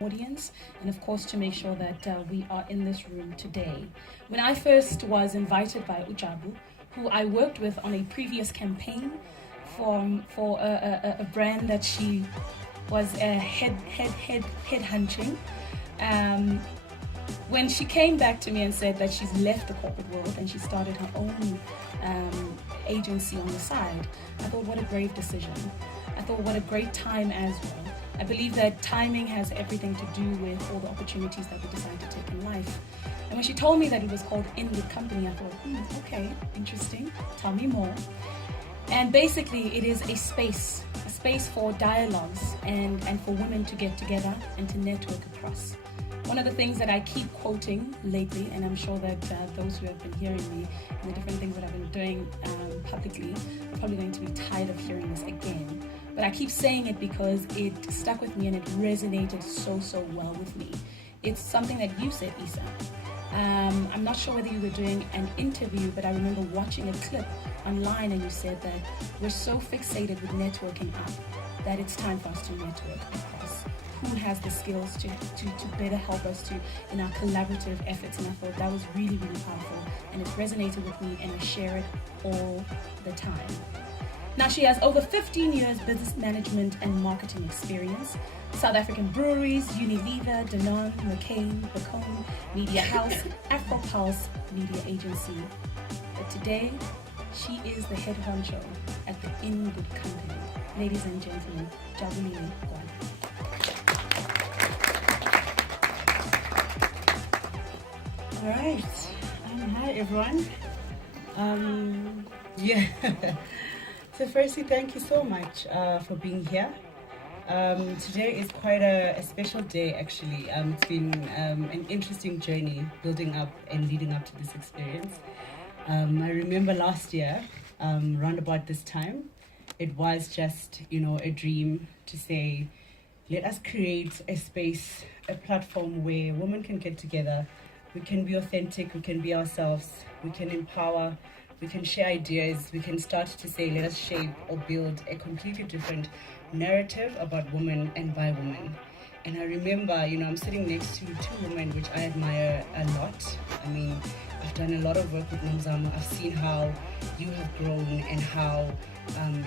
audience, and of course to make sure that we are in this room today. When I first was invited by Ujabu, who I worked with on a previous campaign for a brand that she was head hunting. When she came back to me and said that she's left the corporate world and she started her own agency on the side, I thought, what a brave decision. I thought, what a great time as well. I believe that timing has everything to do with all the opportunities that we decide to take in life. And when she told me that it was called In Good Company, I thought, okay, interesting, tell me more. And basically it is a space for dialogues and for women to get together and to network across. One of the things that I keep quoting lately, and I'm sure that those who have been hearing me and the different things that I've been doing publicly are probably going to be tired of hearing this again. But I keep saying it because it stuck with me and it resonated so well with me. It's something that you said, Issa. I'm not sure whether you were doing an interview, but I remember watching a clip online and you said that we're so fixated with networking up that it's time for us to network across. Who has the skills to better help us to in our collaborative efforts, and I thought that was really powerful and it resonated with me and I share it all the time. Now she has over 15 years business management and marketing experience. South African breweries, Unilever, Danone, McCain, Bacone, Media House, Afro Pulse Media Agency. But today, she is the head honcho at the In Good Company. Ladies and gentlemen, Jabulile Gwala. All right. Hi, everyone. Yeah. So firstly, thank you so much for being here. Today is quite a special day, actually. It's been an interesting journey building up and leading up to this experience. I remember last year, round about this time, it was just, a dream to say, let us create a space, a platform where women can get together. We can be authentic, we can be ourselves, we can empower, we can share ideas, we can start to say, let us shape or build a completely different narrative about women and by women. And I remember, I'm sitting next to two women which I admire a lot. I mean, I've done a lot of work with Nomzamo. I've seen how you have grown and how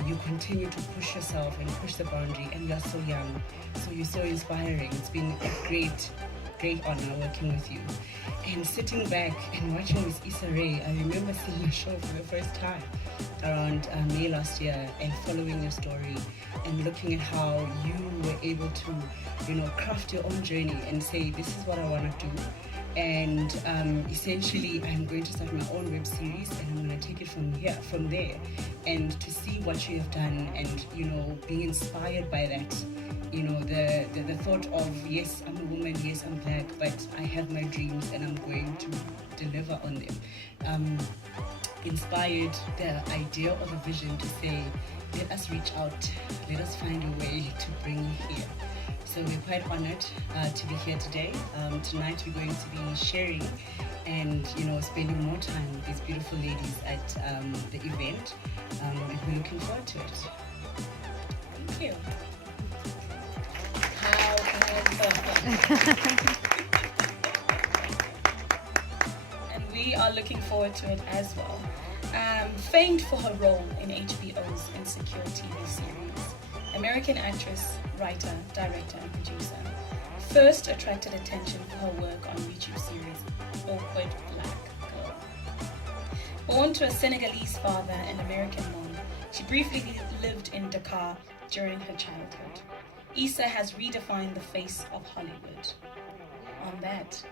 you continue to push yourself and push the boundary, and you're so young. So you're so inspiring. It's been a great honor working with you. And sitting back and watching Miss Issa Rae, I remember seeing your show for the first time around May last year and following your story and looking at how you were able to, craft your own journey and say, this is what I want to do. And essentially, I'm going to start my own web series and I'm going to take it from there. And to see what you have done and, being inspired by that. The thought of, yes, I'm a woman, yes, I'm black, but I have my dreams and I'm going to deliver on them. Inspired the idea or the vision to say, let us reach out, let us find a way to bring you here. So we're quite honored to be here today. Tonight we're going to be sharing and spending more time with these beautiful ladies at the event, and we're looking forward to it. Thank you. And we are looking forward to it as well. Famed for her role in HBO's Insecure TV series, American actress, writer, director, and producer, first attracted attention for her work on YouTube series Awkward Black Girl. Born to a Senegalese father and American mom, she briefly lived in Dakar during her childhood. Issa has redefined the face of Hollywood. On that,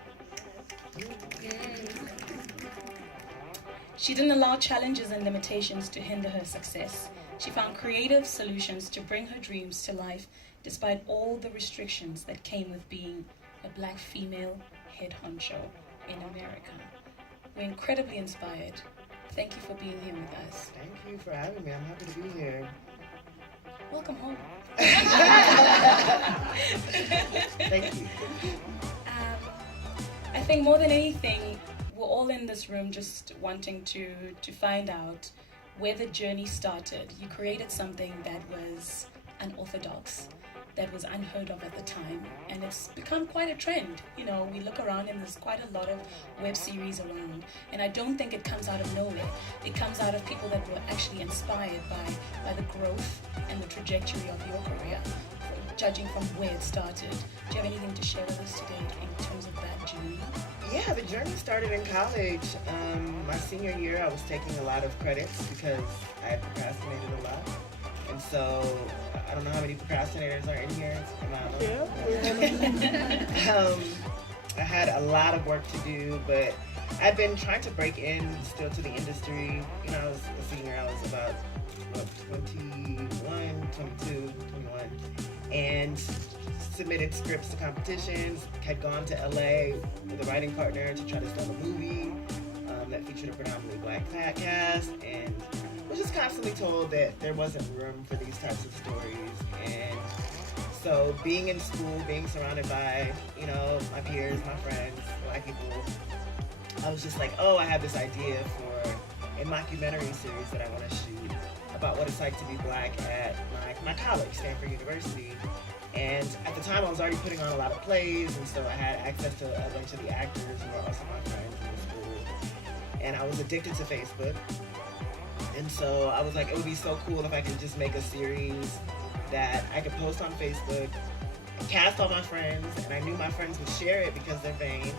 she didn't allow challenges and limitations to hinder her success. She found creative solutions to bring her dreams to life despite all the restrictions that came with being a black female head honcho in America. We're incredibly inspired. Thank you for being here with us. Thank you for having me. I'm happy to be here. Welcome home. Thank you. I think more than anything, we're all in this room just wanting to find out where the journey started. You created something that was unorthodox, that was unheard of at the time, and it's become quite a trend. You know, we look around and there's quite a lot of web series around, and I don't think it comes out of nowhere. It comes out of people that were actually inspired by the growth and the trajectory of your career, judging from where it started. Do you have anything to share with us today in terms of that journey? Yeah, the journey started in college. My senior year, I was taking a lot of credits because I had procrastinated a lot. And so, I don't know how many procrastinators are in here. I had a lot of work to do, but I'd been trying to break in still to the industry. You know, I was a senior, I was about 21, 22, 21, and submitted scripts to competitions, had gone to LA with a writing partner to try to sell a movie that featured a predominantly black cast, and was just constantly told that there wasn't room for these types of stories. And so being in school, being surrounded by, you know, my peers, my friends, black people, I was just like, oh, I have this idea for a mockumentary series that I want to shoot about what it's like to be black at my college, Stanford University. And at the time I was already putting on a lot of plays, and so I had access to a bunch of the actors who were also my friends in the school. And I was addicted to Facebook. And so I was like, it would be so cool if I could just make a series that I could post on Facebook, cast all my friends, and I knew my friends would share it because they're vain.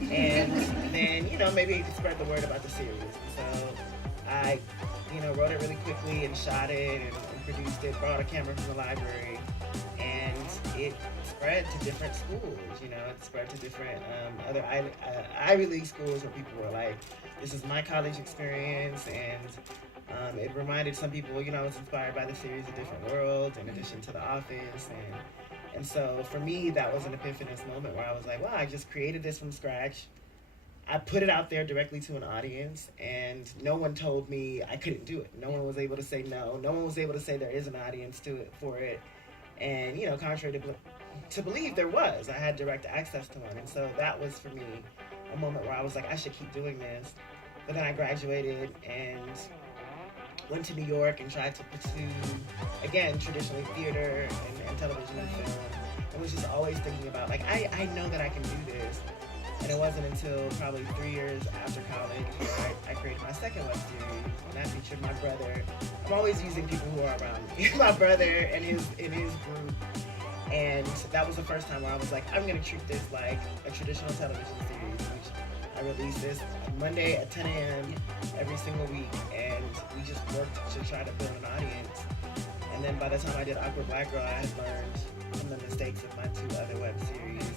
And then, you know, maybe you could spread the word about the series. And so I, you know, wrote it really quickly and shot it and produced it, brought a camera from the library, and it spread to different schools. You know, it spread to different other Ivy League schools where people were like, this is my college experience, and it reminded some people, you know, I was inspired by the series A Different World in addition to The Office, and so for me that was an epiphanous moment where I was like, wow, I just created this from scratch. I put it out there directly to an audience, and no one told me I couldn't do it. No one was able to say no. No one was able to say there is an audience for it. And, you know, contrary to believe, there was. I had direct access to one. And so that was, for me, a moment where I was like, I should keep doing this. But then I graduated and went to New York and tried to pursue, again, traditionally theater and television and film. And was just always thinking about, like, I know that I can do this. And it wasn't until probably 3 years after college where I created my second web series, and that featured my brother. I'm always using people who are around me. My brother and his group. And that was the first time where I was like, I'm going to treat this like a traditional television series, which I release this Monday at 10 a.m. every single week. And we just worked to try to build an audience. And then by the time I did Awkward Black Girl, I had learned from the mistakes of my 2 other web series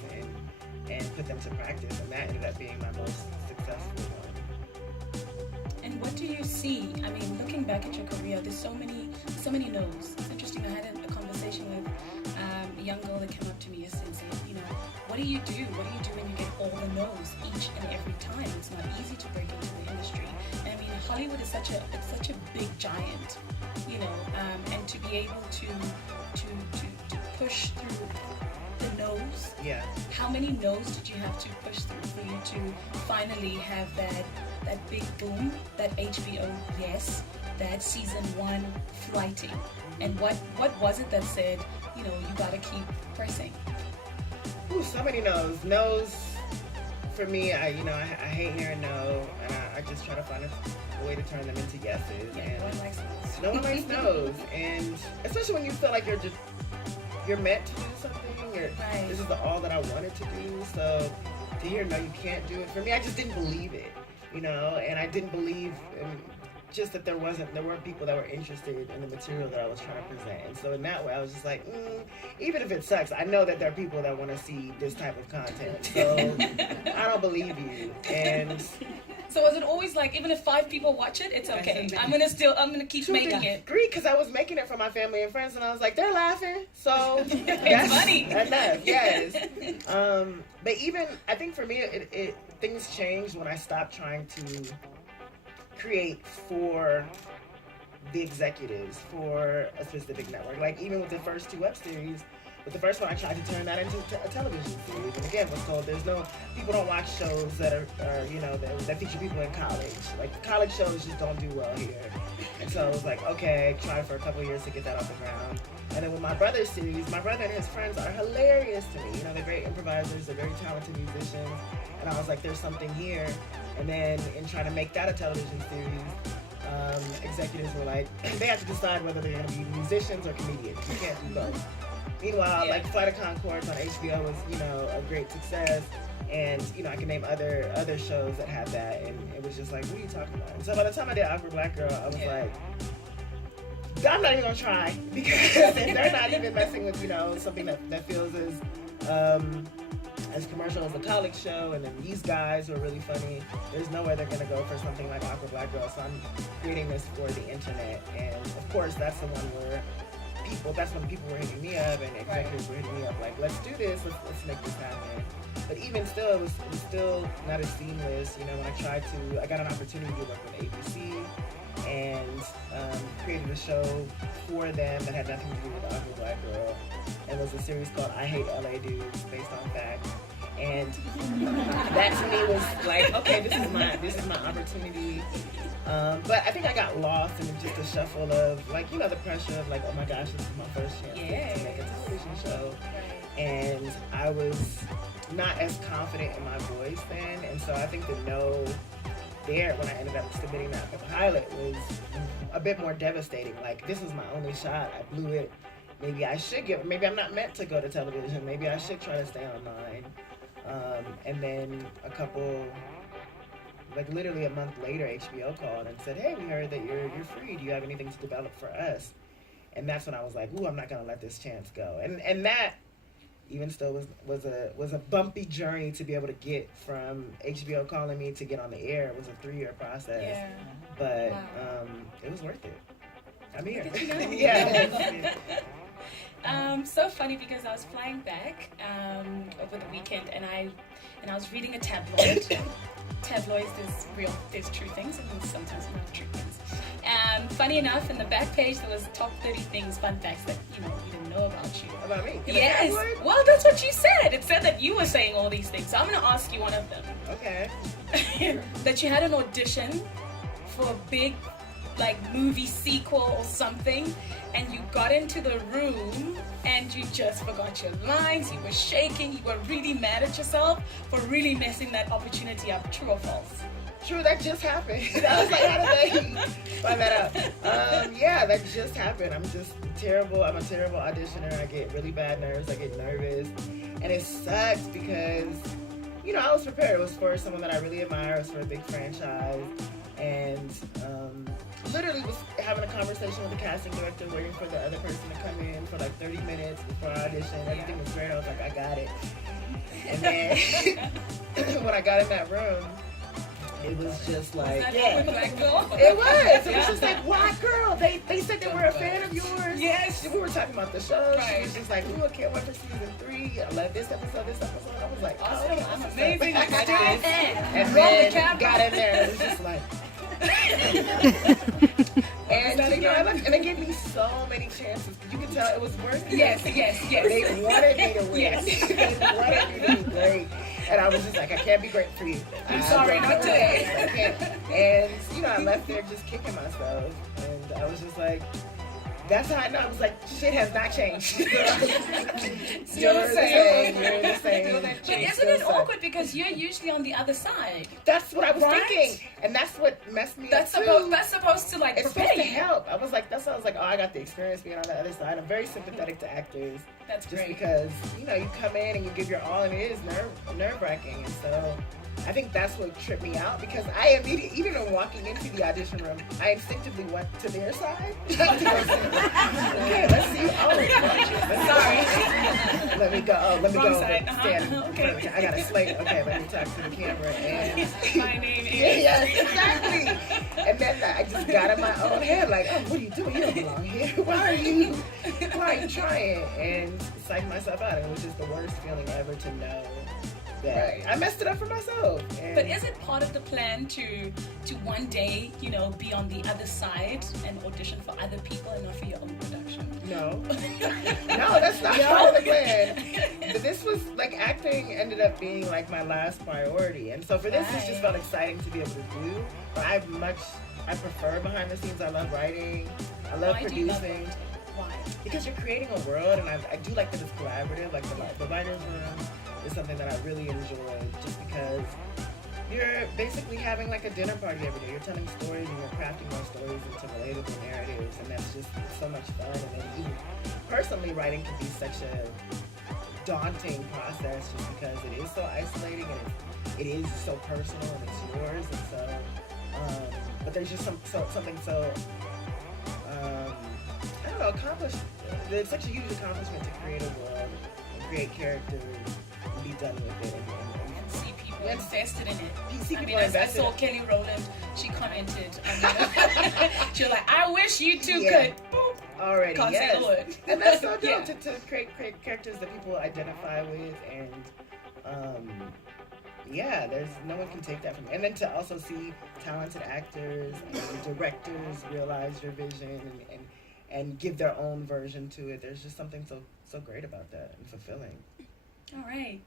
and put them to practice, and that ended up being my most successful one. And what do you see? I mean, looking back at your career, there's so many no's. It's interesting. I had a conversation with a young girl that came up to me yesterday and said, you know, what do you do? What do you do when you get all the no's each and every time? It's not easy to break into the industry. And I mean, Hollywood is such a big giant, you know, and to be able to push through the no's. Yeah. How many no's did you have to push through for you to finally have that big boom, that HBO yes, that season 1 flighting? And what was it that said, you know, you gotta keep pressing? Ooh, so many no's. No's for me, I hate hearing no, and I just try to find a way to turn them into yeses. Yeah, and no one likes no's. No one likes no's, and especially when you feel like you're meant to do something. Right. This is all that I wanted to do. So to hear no, you can't do it. For me, I just didn't believe it, you know, and I didn't believe just that there weren't people that were interested in the material that I was trying to present. And so in that way, I was just like, even if it sucks, I know that there are people that want to see this type of content. So I don't believe you. And so was it always like, even if 5 people watch it, it's okay. I'm gonna keep making it. Agree, because I was making it for my family and friends, and I was like, they're laughing, so it's funny. Enough, yes. But even I think for me, things changed when I stopped trying to create for the executives for a specific network. Like even with the first 2 web series, with the first one I tried to turn that into a television series, and again was told people don't watch shows that are that feature people in college. Like college shows just don't do well here. And so I was like, okay, try for a couple of years to get that off the ground. And then with my brother's series, my brother and his friends are hilarious to me. They're great improvisers, they're very talented musicians. And I was like, there's something here. And then in trying to make that a television series, executives were like, they have to decide whether they're going to be musicians or comedians. You can't do both. Meanwhile, like Flight of Conchords on HBO was, a great success. And, I can name other shows that had that. And it was just like, what are you talking about? And so by the time I did Awkward Black Girl, I was like, I'm not even going to try. Because they're not even messing with, something that feels as commercial as a college show. And then these guys are really funny. There's no way they're going to go for something like Awkward Black Girl. So I'm creating this for the internet. And, of course, that's the one where that's when people were hitting me up and executives were hitting me up like, let's do this, let's make this happen. But even still, it was still not as seamless. When I got an opportunity to work with ABC and created a show for them that had nothing to do with the Awkward Black Girl. It was a series called I Hate LA Dudes, based on fact. And that to me was like, okay, this is my opportunity. But I think I got lost in just the shuffle of the pressure of oh my gosh, this is my first chance to make a television show. And I was not as confident in my voice then. And so I think the no there when I ended up submitting that for the pilot was a bit more devastating. This was my only shot. I blew it. Maybe I'm not meant to go to television. Maybe I should try to stay online. And then literally a month later, HBO called and said, hey, we heard that you're free. Do you have anything to develop for us? And that's when I was like, ooh, I'm not going to let this chance go. And that even still was a bumpy journey to be able to get from HBO calling me to get on the air. It was a 3-year process. Yeah. But it was worth it. I'm here. Yeah. So funny because I was flying back over the weekend and I was reading a tabloid. Tabloids, there's true things and there's sometimes not true things. Funny enough, in the back page there was top 30 things, fun facts that we didn't know about you. About me? Yes. Well, that's what you said. It said that you were saying all these things. So I'm going to ask you one of them. Okay. That you had an audition for a big movie sequel or something, and you got into the room and you just forgot your lines, you were shaking, you were really mad at yourself for really messing that opportunity up. True or false? True, that just happened. I was like, how did they find that out? Yeah, that just happened. I'm just terrible. I'm a terrible auditioner. I get really bad nerves. I get nervous. And it sucks because, I was prepared. It was for someone that I really admire. It was for a big franchise. And literally was having a conversation with the casting director, waiting for the other person to come in for 30 minutes before I audition. Everything was great. I was like, I got it. And then when I got in that room, it was just like, it was just like, Black Girl. They said they were a fan of yours. Yes. We were talking about the show. She was just like, ooh, I can't wait for season 3. I love this episode. I was like, awesome. Oh, I'm amazing. I got this. And then got in there and it was just like, and and they gave me so many chances. You could tell it was worth it. Yes. They wanted me to win. Yes. They wanted me to be great. And I was just like, I can't be great for you. I'm sorry, not today. I can't. And I left there just kicking myself. And I was just like, that's how I know. I was like, shit has not changed. Still the same. You're the same. But isn't it awkward because you're usually on the other side? That's what I was thinking. And that's what messed me up too. That's supposed to it's supposed to help. I was like, that's why I was like, oh, I got the experience being on the other side. I'm very sympathetic to actors. That's just great. Because, you come in and you give your all and it is nerve-wracking. And so I think that's what tripped me out because I immediately, even when walking into the audition room, I instinctively went to their side. Okay, let's see. Sorry. Let me go. Let me Wrong go. Side. Stand. Okay. I got a slate. Okay, let me talk to the camera. And my name is. Yes, exactly. And then I just got in my own head, like, oh, what are you doing? You don't belong here. Why are you trying? And psyched myself out. It was just the worst feeling ever to know that I messed it up for myself. And But is it part of the plan to one day, you know, be on the other side and audition for other people and not for your own production? no, no, that's not part of the plan. But this was like acting ended up being like my last priority, and so for this, this just felt exciting to be able to do. But I prefer behind the scenes. I love writing. I love Why producing. do you love writing? Why? Because you're creating a world, and I do like that it's collaborative. Like the writers' room is something that I really enjoy, just because you're basically having like a dinner party every day. You're telling stories and you're crafting those stories into relatable narratives, and that's just so much fun. And then even personally, writing can be such a daunting process, just because it is so isolating and it is so personal and it's yours. And so, but there's just something so. I don't know, accomplished. It's such a huge accomplishment to create a world, and create characters, and be done with it, And see people invested in it. You see I people mean, I invested. saw Kelly Rowland. She commented. She was like, "I wish you two Yeah. could." Boop. already. Can't Yes. say the word. And that's so dope Yeah. to create characters that people identify with, and yeah, there's no one can take that from me. And then to also see talented actors and directors realize your vision and give their own version to it. There's just something so great about that and fulfilling. All right.